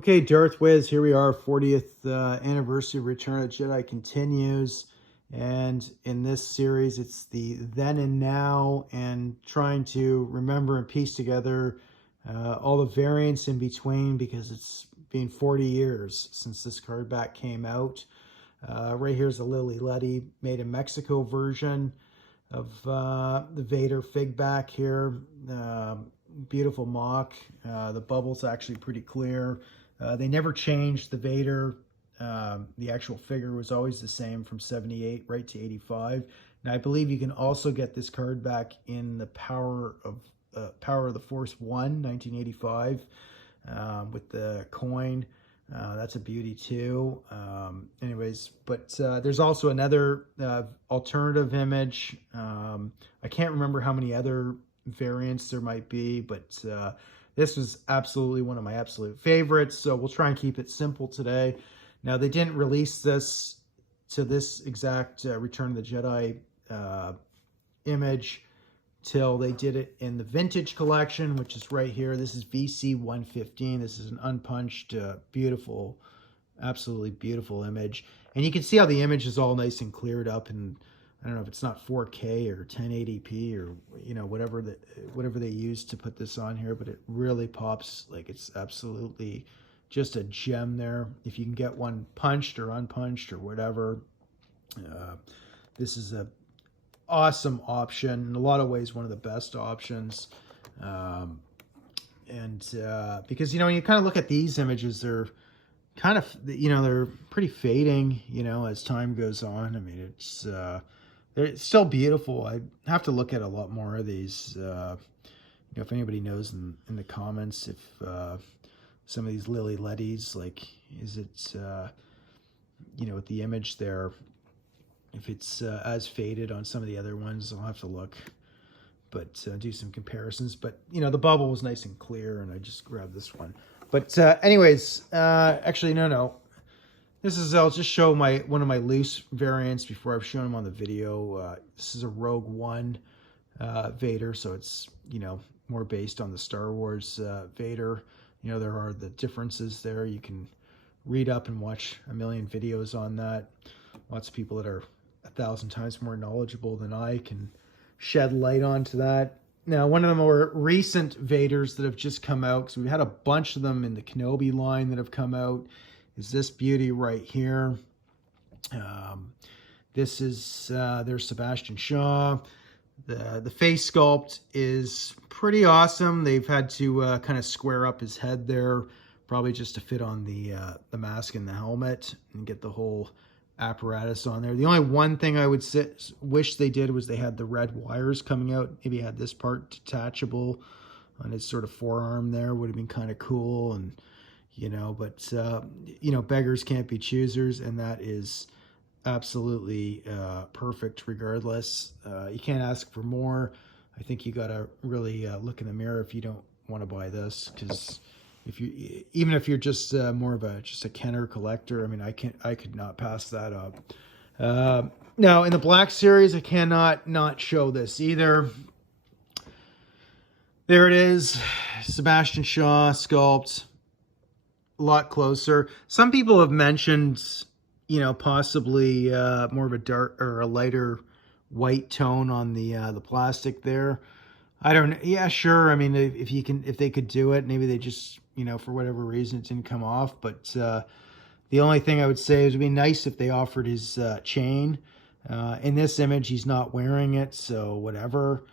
Okay, Darth Wiz, here we are, 40th anniversary of Return of the Jedi continues. And in this series, it's the then and now and trying to remember and piece together all the variants in between because it's been 40 years since this card back came out. Right here's a Lily Letty made in Mexico version of the Vader Figback here. Beautiful MOC. The bubble's actually pretty clear. They never changed the Vader. The actual figure was always the same from 78 right to 85. And I believe you can also get this card back in the Power of the Force 1, 1985, with the coin. That's a beauty too. Anyways, but there's also another alternative image. I can't remember how many other variants there might be, but this was absolutely one of my absolute favorites, so we'll try and keep it simple today. Now, they didn't release this to this exact Return of the Jedi image till they did it in the Vintage Collection, which is right here. This is VC 115. This is an unpunched, beautiful, absolutely beautiful image. And you can see how the image is all nice and cleared up, and I don't know if it's not 4K or 1080p or, you know, whatever they use to put this on here, but it really pops. Like, it's absolutely just a gem there. If you can get one punched or unpunched or whatever, this is a awesome option. In a lot of ways, one of the best options. Because, you know, when you kind of look at these images, they're kind of, you know, they're pretty fading, you know, as time goes on. I mean, it's still beautiful. I have to look at a lot more of these. You know, if anybody knows in the comments if some of these Lily Lettys, like, is it, you know, with the image there, if it's as faded on some of the other ones, I'll have to look, but do some comparisons. But, you know, the bubble was nice and clear, and I just grabbed this one. But anyways, actually, no. This is, I'll just show one of my loose variants before I've shown them on the video. This is a Rogue One Vader, so it's, you know, more based on the Star Wars Vader. You know, there are the differences there. You can read up and watch a million videos on that. Lots of people that are 1,000 times more knowledgeable than I can shed light onto that. Now, one of the more recent Vaders that have just come out, because we've had a bunch of them in the Kenobi line that have come out, is this beauty right here. This is there's Sebastian Shaw. The face sculpt is pretty awesome. They've had to kind of square up his head there, probably just to fit on the mask and the helmet and get the whole apparatus on there. The only one thing I would wish they did was they had the red wires coming out. Maybe had this part detachable on his sort of forearm there. Would have been kind of cool. And, you know, but, you know, beggars can't be choosers, and that is absolutely perfect regardless. You can't ask for more. I think you got to really look in the mirror if you don't want to buy this, because even if you're just more of a Kenner collector, I mean, I could not pass that up. Now, in the Black Series, I cannot not show this either. There it is, Sebastian Shaw sculpt. A lot closer. Some people have mentioned, you know, possibly more of a dark or a lighter white tone on the plastic there. I don't know. Yeah, sure. I mean, if they could do it, maybe they just, you know, for whatever reason it didn't come off. But the only thing I would say is it'd be nice if they offered his chain. In this image, he's not wearing it, so whatever.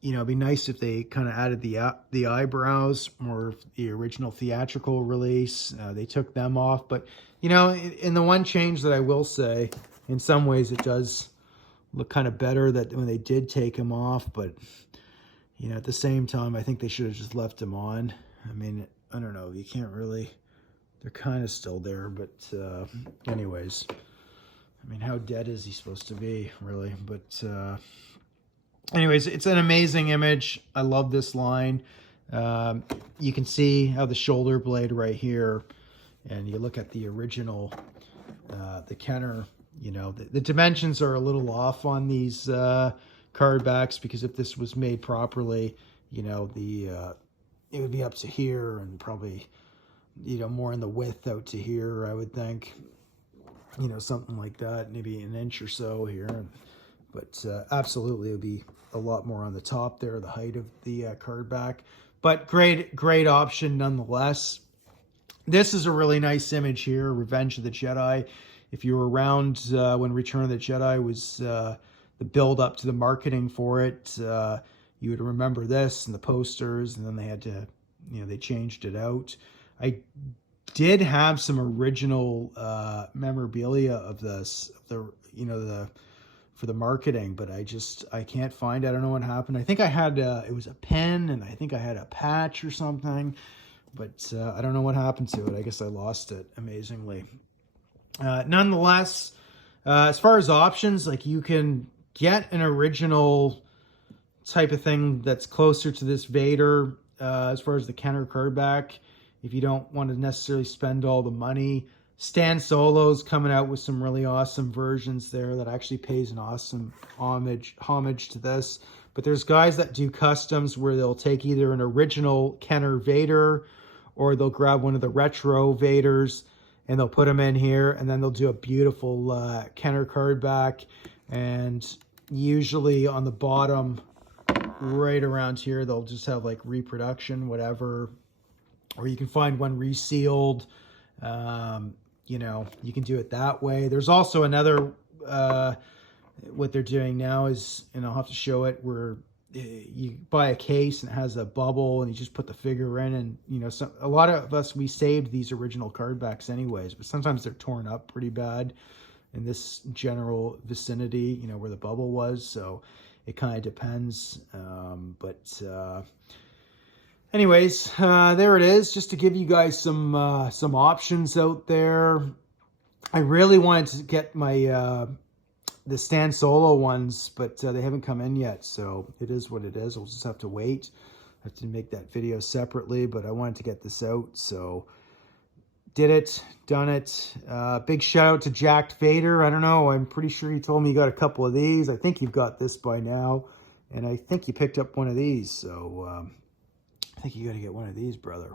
You know, it'd be nice if they kind of added the eyebrows, or the original theatrical release. They took them off. But, you know, in the one change that I will say, in some ways it does look kind of better that when they did take him off. But, you know, at the same time, I think they should have just left him on. I mean, I don't know. You can't really... They're kind of still there. But anyways, I mean, how dead is he supposed to be, really? But... anyways, it's an amazing image. I love this line. You can see how the shoulder blade right here, and you look at the original, the Kenner, you know, the dimensions are a little off on these card backs, because if this was made properly, you know, it would be up to here and probably you know, more in the width out to here, I would think. You know, something like that, maybe an inch or so here. But absolutely, it would be a lot more on the top there, the height of the card back. But great option nonetheless. This is a really nice image here, Revenge of the Jedi. If you were around when Return of the Jedi was the build up to the marketing for it, you would remember this and the posters, and then they had to, you know, they changed it out. I did have some original memorabilia of this, for the marketing, but I can't find it. I don't know what happened. I think I had it was a pen, and I think I had a patch or something, but I don't know what happened to it. I guess I lost it, amazingly. Nonetheless, as far as options, like, you can get an original type of thing that's closer to this Vader, as far as the Kenner card back, if you don't want to necessarily spend all the money. Stan Solo's coming out with some really awesome versions there that actually pays an awesome homage to this. But there's guys that do customs where they'll take either an original Kenner Vader, or they'll grab one of the retro Vaders and they'll put them in here, and then they'll do a beautiful Kenner card back. And usually on the bottom, right around here, they'll just have like reproduction, whatever. Or you can find one resealed. You know, you can do it that way. There's also another, what they're doing now is, and I'll have to show it, where you buy a case and it has a bubble and you just put the figure in, and, you know, a lot of us, we saved these original card backs anyways, but sometimes they're torn up pretty bad in this general vicinity, you know, where the bubble was. So it kind of depends. Anyways, there it is, just to give you guys some options out there. I really wanted to get my the Stan Solo ones, but they haven't come in yet, so it is what it is. We'll just have to wait. I have to make that video separately, but I wanted to get this out, so did it, done it. Big shout out to Jacked Vader. I don't know, I'm pretty sure he told me you got a couple of these. I think you've got this by now, and I think you picked up one of these, so I think you got to get one of these, brother.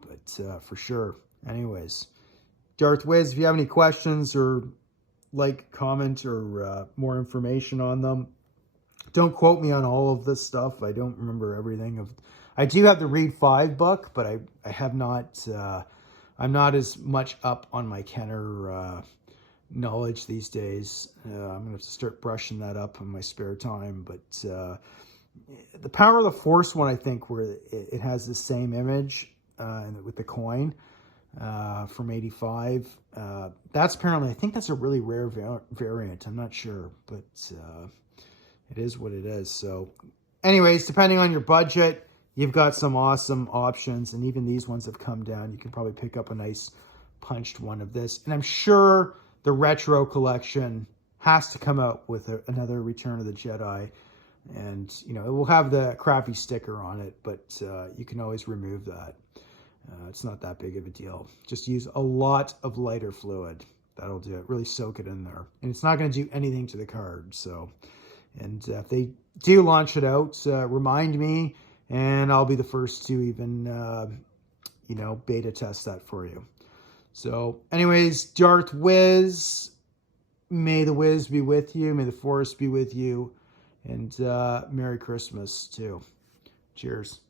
But for sure. Anyways, Darth Wiz, if you have any questions or like, comment, or more information on them, don't quote me on all of this stuff. I don't remember everything. I do have the Read 5 book, but I have not. I'm not as much up on my Kenner knowledge these days. I'm gonna have to start brushing that up in my spare time. But the Power of the Force one, I think, where it has the same image with the coin from 85. That's apparently, I think that's a really rare variant. I'm not sure, but it is what it is. So anyways, depending on your budget, you've got some awesome options, and even these ones have come down. You can probably pick up a nice punched one of this. And I'm sure the retro collection has to come out with another Return of the Jedi. And, you know, it will have the crappy sticker on it, but you can always remove that. It's not that big of a deal. Just use a lot of lighter fluid. That'll do it. Really soak it in there. And it's not going to do anything to the card. So, and if they do launch it out, remind me, and I'll be the first to even, you know, beta test that for you. So anyways, Darth Wiz, may the Wiz be with you. May the Force be with you. And Merry Christmas, too. Cheers.